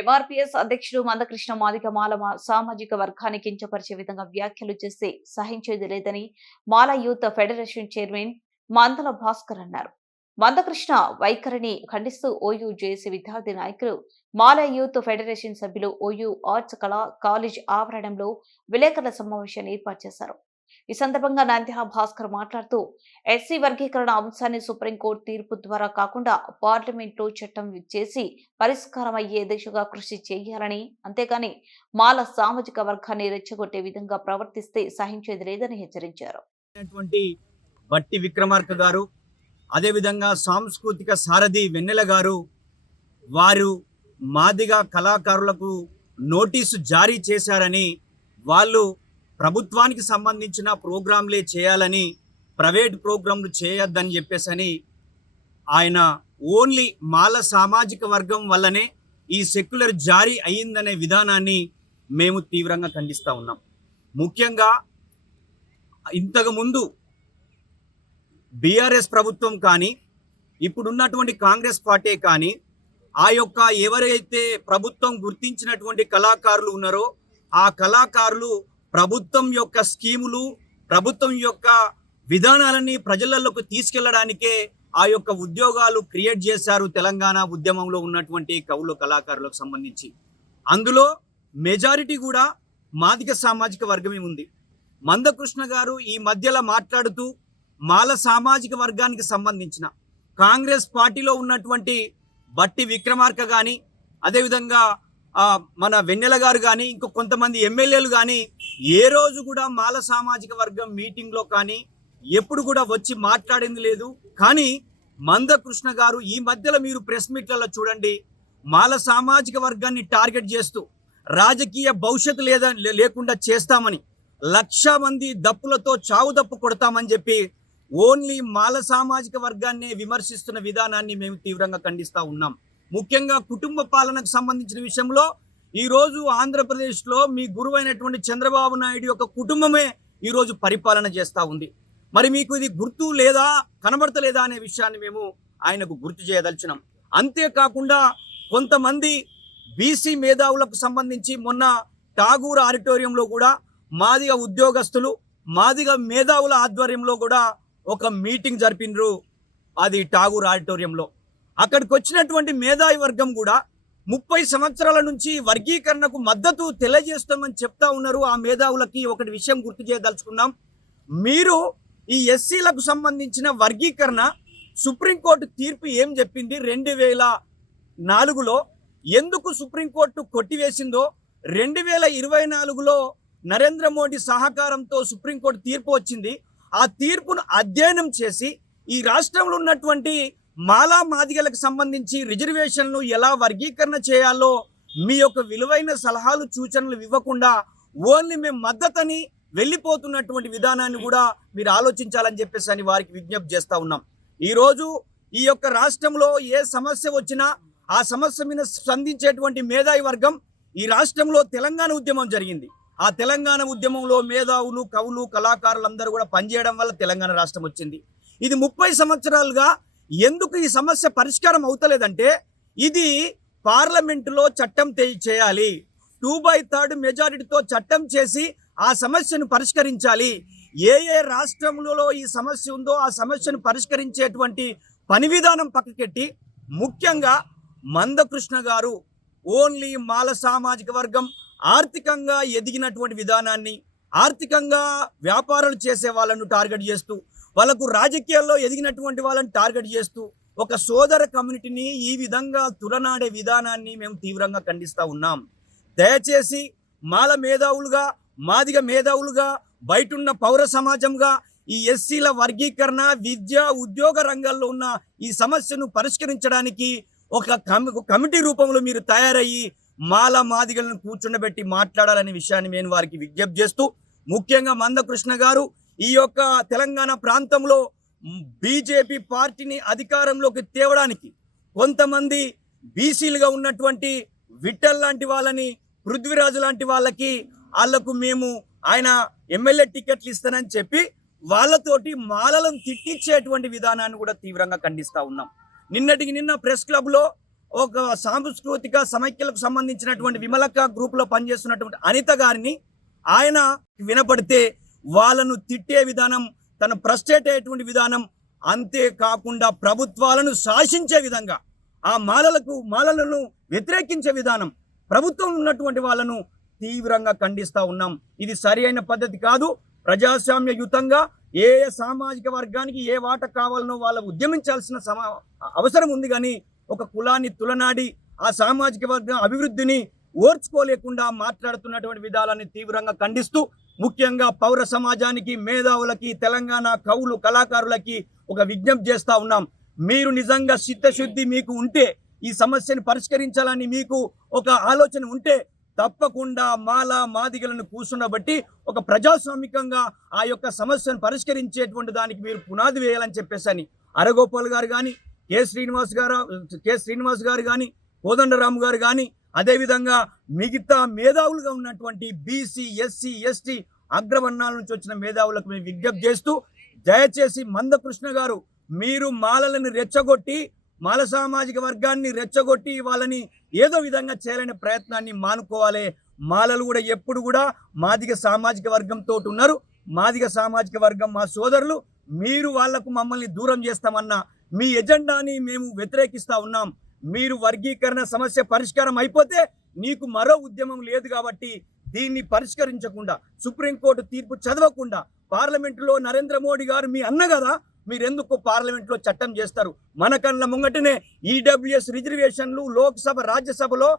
MRPS అధ్యక్షుడు మందకృష్ణ మాదిక మాల సామాజిక వర్గాన్ని కించపరిచే విధంగా వ్యాఖ్యలు చేస్తే సహించేది లేదని మాల యూత్ ఫెడరేషన్ చైర్మన్ మందల భాస్కర్ అన్నారు. మందకృష్ణ వైఖరిని ఖండిస్తూ ఓయూ జేఏసీ విద్యార్థి నాయకులు మాల యూత్ ఫెడరేషన్ సభ్యులు ఓయూ ఆర్ట్స్ కళా కాలేజ్ ఆవరణంలో విలేకరుల సమావేశాన్ని ఏర్పాటు చేశారు. ఈ సందర్భంగా నంద్యాల భాస్కర్ మాట్లాడుతూ ఎస్సీ వర్గీకరణ అంశాన్ని సుప్రీంకోర్టు తీర్పు ద్వారా కాకుండా పార్లమెంట్లో చట్టం చేసి పరిష్కారం అయ్యే దిశగా కృషి చేయాలని అంతేగాని మాల సామాజిక వర్గాన్ని రెచ్చగొట్టే విధంగా ప్రవర్తిస్తే సహించేది లేదని హెచ్చరించారు. బట్టి విక్రమార్క గారు అదేవిధంగా సాంస్కృతిక సారథి వెన్నెల గారు వారు మాదిగా కళాకారులకు నోటీసు జారీ చేశారని వాళ్ళు ప్రభుత్వానికి సంబంధించిన ప్రోగ్రాంలే చేయాలని ప్రైవేట్ ప్రోగ్రాంలు చేయొద్దని చెప్పేసని ఆయన ఓన్లీ మాల సామాజిక వర్గం వల్లనే ఈ సెక్యులర్ జారీ అయ్యిందనే విధానాన్ని మేము తీవ్రంగా ఖండిస్తూ ఉన్నాం. ముఖ్యంగా ఇంతకుముందు బీఆర్ఎస్ ప్రభుత్వం కానీ ఇప్పుడున్నటువంటి కాంగ్రెస్ పార్టీ కానీ ఆ యొక్క ఎవరైతే ప్రభుత్వం గుర్తించినటువంటి కళాకారులు ఉన్నారో ఆ కళాకారులు ప్రభుత్వం యొక్క స్కీములు ప్రభుత్వం యొక్క విధానాలని ప్రజలలోకి తీసుకెళ్ళడానికే ఆ యొక్క ఉద్యోగాలు క్రియేట్ చేశారు తెలంగాణ ఉద్యమంలో ఉన్నటువంటి కవులు కళాకారులకు సంబంధించి. అందులో మెజారిటీ కూడా మాదిక సామాజిక వర్గమే ఉంది. మందకృష్ణ గారు ఈ మధ్యలో మాట్లాడుతూ మాల సామాజిక వర్గానికి సంబంధించిన కాంగ్రెస్ పార్టీలో ఉన్నటువంటి బట్టి విక్రమార్క కానీ అదేవిధంగా మన వెన్నెల గారు కానీ ఇంకో కొంతమంది ఎమ్మెల్యేలు కానీ ఏ రోజు కూడా మాల సామాజిక వర్గం మీటింగ్లో కానీ ఎప్పుడు కూడా వచ్చి మాట్లాడింది లేదు. కానీ మందకృష్ణ గారు ఈ మధ్యలో మీరు ప్రెస్ మీట్లలో చూడండి మాల సామాజిక వర్గాన్ని టార్గెట్ చేస్తూ రాజకీయ భవిష్యత్తు లేదా లేకుండా చేస్తామని లక్ష మంది దప్పులతో చావు దప్పు కొడతామని చెప్పి ఓన్లీ మాల సామాజిక వర్గాన్ని విమర్శిస్తున్న విధానాన్ని మేము తీవ్రంగా ఖండిస్తూ ఉన్నాం. ముఖ్యంగా కుటుంబ పాలనకు సంబంధించిన విషయంలో ఈరోజు ఆంధ్రప్రదేశ్లో మీ గురువైనటువంటి చంద్రబాబు నాయుడు యొక్క కుటుంబమే ఈరోజు పరిపాలన చేస్తూ ఉంది. మరి మీకు ఇది గుర్తు లేదా కనబడతలేదా అనే విషయాన్ని మేము ఆయనకు గుర్తు చేయదలిచినాం. అంతేకాకుండా కొంతమంది బీసీ మేధావులకు సంబంధించి మొన్న టాగూర్ ఆడిటోరియంలో కూడా మాదిగ ఉద్యోగస్తులు మాదిగ మేధావుల ఆధ్వర్యంలో కూడా ఒక మీటింగ్ జరిపినరు అది టాగూర్ ఆడిటోరియంలో. అక్కడికి వచ్చినటువంటి మేధావి వర్గం కూడా ముప్పై సంవత్సరాల నుంచి వర్గీకరణకు మద్దతు తెలియజేస్తామని చెప్తా ఉన్నారు. ఆ మేధావులకి ఒకటి విషయం గుర్తు చేయదలుచుకున్నాం. మీరు ఈ ఎస్సీలకు సంబంధించిన వర్గీకరణ సుప్రీంకోర్టు తీర్పు ఏం చెప్పింది? రెండు వేల నాలుగులో ఎందుకు సుప్రీంకోర్టు కొట్టివేసిందో రెండు వేల ఇరవై నాలుగులో నరేంద్ర మోడీ సహకారంతో సుప్రీంకోర్టు తీర్పు వచ్చింది. ఆ తీర్పును అధ్యయనం చేసి ఈ రాష్ట్రంలో ఉన్నటువంటి మాలా మాదిగలకు సంబంధించి రిజర్వేషన్లు ఎలా వర్గీకరణ చేయాలో మీ యొక్క విలువైన సలహాలు సూచనలు ఇవ్వకుండా ఓన్లీ మేము మద్దతని వెళ్ళిపోతున్నటువంటి విధానాన్ని కూడా మీరు ఆలోచించాలని చెప్పేసి అని వారికి విజ్ఞప్తి చేస్తూ ఉన్నాం. ఈరోజు ఈ యొక్క రాష్ట్రంలో ఏ సమస్య వచ్చినా ఆ సమస్య మీద స్పందించేటువంటి మేధావి వర్గం ఈ రాష్ట్రంలో తెలంగాణ ఉద్యమం జరిగింది. ఆ తెలంగాణ ఉద్యమంలో మేధావులు కవులు కళాకారులు అందరూ కూడా పనిచేయడం వల్ల తెలంగాణ రాష్ట్రం వచ్చింది. ఇది ముప్పై సంవత్సరాలుగా ఎందుకు ఈ సమస్య పరిష్కారం అవుతలేదంటే ఇది పార్లమెంటులో చట్టం చేయాలి. టూ బై థర్డ్ మెజారిటీతో చట్టం చేసి ఆ సమస్యను పరిష్కరించాలి. ఏ ఏ రాష్ట్రంలో ఈ సమస్య ఉందో ఆ సమస్యను పరిష్కరించేటువంటి పని విధానం పక్కకెట్టి ముఖ్యంగా మందకృష్ణ గారు ఓన్లీ మాల సామాజిక వర్గం ఆర్థికంగా ఎదిగినటువంటి విధానాన్ని ఆర్థికంగా వ్యాపారాలు చేసే వాళ్ళను టార్గెట్ చేస్తూ వాళ్ళకు రాజకీయాల్లో ఎదిగినటువంటి వాళ్ళని టార్గెట్ చేస్తూ ఒక సోదర కమ్యూనిటీని ఈ విధంగా తులనాడే విధానాన్ని మేము తీవ్రంగా ఖండిస్తూ ఉన్నాం. దయచేసి మాల మేధావులుగా మాదిగ మేధావులుగా బయటున్న పౌర సమాజంగా ఈ ఎస్సీల వర్గీకరణ విద్య ఉద్యోగ రంగాల్లో ఉన్న ఈ సమస్యను పరిష్కరించడానికి ఒక కమి కమిటీ రూపంలో మీరు తయారయ్యి మాల మాదిగలను కూర్చుండబెట్టి మాట్లాడాలనే విషయాన్ని నేను వారికి విజ్ఞప్తి చేస్తూ ముఖ్యంగా మందకృష్ణ గారు ఈ యొక్క తెలంగాణ ప్రాంతంలో బీజేపీ పార్టీని అధికారంలోకి తేవడానికి కొంతమంది బీసీలుగా ఉన్నటువంటి విఠల్ లాంటి వాళ్ళని పృథ్వీరాజు లాంటి వాళ్ళకి వాళ్ళకు మేము ఆయన ఎమ్మెల్యే టికెట్లు ఇస్తానని చెప్పి వాళ్ళతోటి మాలలను తిట్టించేటువంటి విధానాన్ని కూడా తీవ్రంగా ఖండిస్తూ ఉన్నాం. నిన్నటికి నిన్న ప్రెస్ క్లబ్లో ఒక సాంస్కృతిక సమైక్యలకు సంబంధించినటువంటి విమలక గ్రూప్లో పనిచేస్తున్నటువంటి అనిత గారిని ఆయన వినపడితే వాళ్ళను తిట్టే విధానం తన ప్రస్టేట్ అయ్యేటువంటి విధానం అంతేకాకుండా ప్రభుత్వాలను శాసించే విధంగా ఆ మాలలకు మాలలను వ్యతిరేకించే విధానం ప్రభుత్వం ఉన్నటువంటి వాళ్ళను తీవ్రంగా ఖండిస్తూ ఉన్నాం. ఇది సరి అయిన పద్ధతి కాదు. ప్రజాస్వామ్యయుతంగా ఏ ఏ సామాజిక వర్గానికి ఏ వాట కావాలనో వాళ్ళ ఉద్యమించాల్సిన సమా అవసరం ఉంది కానీ ఒక కులాన్ని తులనాడి ఆ సామాజిక వర్గం అభివృద్ధిని ఓర్చుకోలేకుండా మాట్లాడుతున్నటువంటి విధానాన్ని తీవ్రంగా ఖండిస్తూ ముఖ్యంగా పౌర సమాజానికి మేధావులకి తెలంగాణ కవులు కళాకారులకి ఒక విజ్ఞప్తి చేస్తూ ఉన్నాం. మీరు నిజంగా చిత్తశుద్ధి మీకు ఉంటే ఈ సమస్యను పరిష్కరించాలని మీకు ఒక ఆలోచన ఉంటే తప్పకుండా మాల మాదిగలను కూర్చుండబట్టి ఒక ప్రజాస్వామికంగా ఆ యొక్క సమస్యను పరిష్కరించేటువంటి దానికి మీరు పునాది వేయాలని చెప్పేసి అని అరగోపాల్ గారు కానీ కె శ్రీనివాస్ గారు కె శ్రీనివాస్ గారు కానీ కోదండరాము గారు కానీ అదేవిధంగా మిగతా మేధావులుగా ఉన్నటువంటి బీసీ ఎస్సీ ఎస్టీ అగ్రవర్ణాల నుంచి వచ్చిన మేధావులకు మేము విజ్ఞప్తి చేస్తూ దయచేసి మందకృష్ణ గారు మీరు మాలలను రెచ్చగొట్టి మాల సామాజిక వర్గాన్ని రెచ్చగొట్టి వాళ్ళని ఏదో విధంగా చేయాలనే ప్రయత్నాన్ని మానుకోవాలి. మాలలు కూడా ఎప్పుడు కూడా మాదిగ సామాజిక వర్గంతో ఉన్నారు. మాదిగ సామాజిక వర్గం మా సోదరులు మీరు వాళ్ళకు మమ్మల్ని దూరం చేస్తామన్న మీ ఎజెండాని మేము వ్యతిరేకిస్తా ఉన్నాం. మీరు వర్గీకరణ సమస్య పరిష్కారం అయిపోతే నీకు మరో ఉద్యమం లేదు కాబట్టి దీన్ని పరిష్కరించకుండా సుప్రీంకోర్టు తీర్పు చదవకుండా పార్లమెంటులో నరేంద్ర మోడీ గారు మీ అన్న కదా మీరెందుకు పార్లమెంట్లో చట్టం చేస్తారు? మన కళ్ళ ముంగటనే ఈడబ్ల్యూఎస్ రిజర్వేషన్లు లోక్సభ రాజ్యసభలో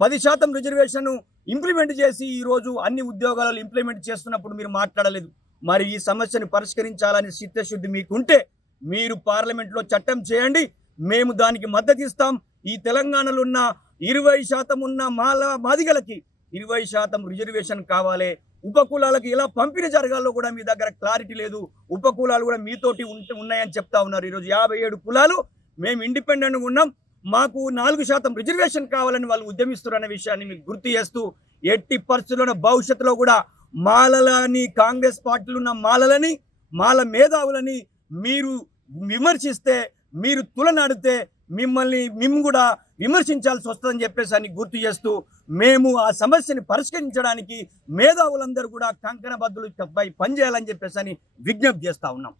పది శాతం రిజర్వేషన్ను ఇంప్లిమెంట్ చేసి ఈరోజు అన్ని ఉద్యోగాలలో ఇంప్లిమెంట్ చేస్తున్నప్పుడు మీరు మాట్లాడలేదు. మరి ఈ సమస్యను పరిష్కరించాలని చిత్తశుద్ధి మీకుంటే మీరు పార్లమెంట్లో చట్టం చేయండి. మేము దానికి మద్దతు ఇస్తాం ఈ తెలంగాణలో ఉన్న ఇరవై శాతం ఉన్న మాల మాదిగలకి ఇరవై శాతం రిజర్వేషన్ కావాలి. ఉపకులాలకు ఎలా పంపిణీ జరగాలో కూడా మీ దగ్గర క్లారిటీ లేదు. ఉపకులాలు కూడా మీతోటి ఉంటే ఉన్నాయని చెప్తా ఉన్నారు. ఈరోజు యాభై ఏడు కులాలు మేము ఇండిపెండెంట్గా ఉన్నాం. మాకు నాలుగు శాతం రిజర్వేషన్ కావాలని వాళ్ళు ఉద్యమిస్తున్నారు విషయాన్ని మీకు గుర్తు చేస్తూ ఎట్టి పరిస్థితుల్లో భవిష్యత్తులో కూడా మాలలని కాంగ్రెస్ పార్టీలు ఉన్న మాలలని మాల మేధావులని మీరు విమర్శిస్తే మీరు తులనాడితే మిమ్మల్ని మేము కూడా విమర్శించాల్సి వస్తుందని చెప్పేసి అని గుర్తు చేస్తూ మేము ఆ సమస్యని పరిష్కరించడానికి మేధావులందరూ కూడా కంకణబద్దులు పనిచేయాలని చెప్పేసి అని విజ్ఞప్తి చేస్తూ ఉన్నాం.